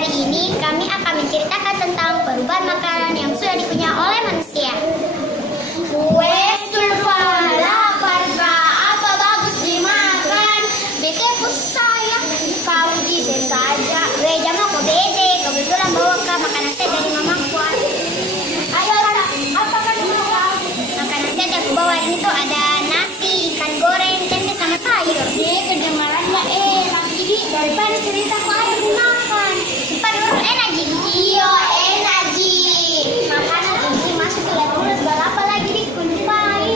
hari ini kami akan menceritakan tentang perubahan makanan yang sudah dikunyah oleh manusia. Kue surfa, lapar apa bagus dimakan? Bete saya, kau bisa saja. Weja mau kau bete, kebetulan bawa ke makanan saya dari mamaku. Ayo, apa kan bawa? Makanan saya yang bawa ini tuh ada nasi, ikan goreng, tempe sama sayur. Kedengaran nggak enak, jadi daripada cerita kau ayo dimakan. Cepat dulu enak ji. Iya enak ji. Makanan ini masuk ke dalam mulut, berapa lagi dikunpai?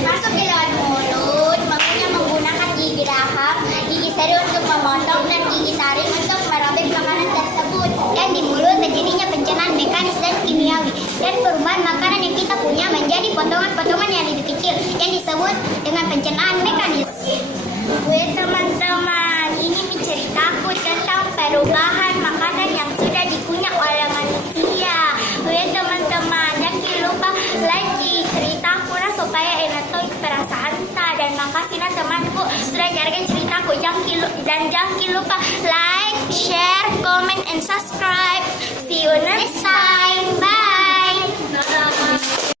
Masuk ke dalam mulut, makanya menggunakan gigi rahang, gigi seri untuk memotong dan gigi taring untuk merobek makanan tersebut. Dan di mulut terjadinya pencernaan mekanis dan kimiawi. Dan perubahan makanan yang kita punya menjadi potongan-potongan yang lebih kecil yang disebut dengan pencernaan mekanis. Gue teman-teman, ini menceritaku tentang perubahan makanan yang sudah dikunyah oleh manusia. Gue teman-teman, jangan lupa like ceritaku nah supaya enak tuh perasaan ta. Dan makasih nah temanku sudah nyarikan ceritaku. Jangan lupa like, share, comment, and subscribe. See you next time. Bye.